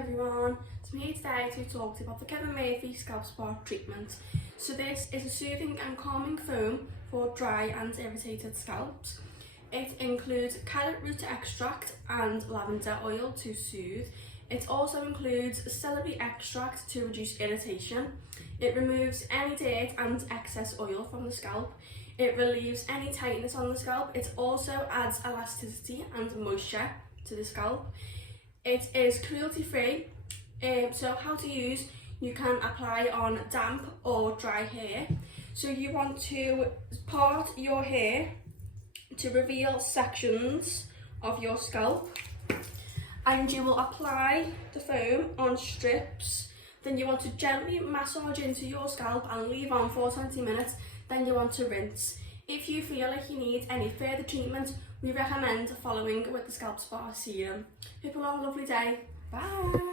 everyone, so I'm here today to talk to you about the Kevin.Murphy Scalp.Spa treatment. So this is a soothing and calming foam for dry and irritated scalps. It includes carrot root extract and lavender oil to soothe. It also includes celery extract to reduce irritation. It removes any dirt and excess oil from the scalp. It relieves any tightness on the scalp. It also adds elasticity and moisture to the scalp. It is cruelty free, so how to use: you can apply on damp or dry hair. So you want to part your hair to reveal sections of your scalp, and you will apply the foam on strips. Then you want to gently massage into your scalp and leave on for 20 minutes. Then you want to rinse. If you feel like you need any further treatment, we recommend following with the Scalp.Spa serum. Hope you all have a lovely day. Bye.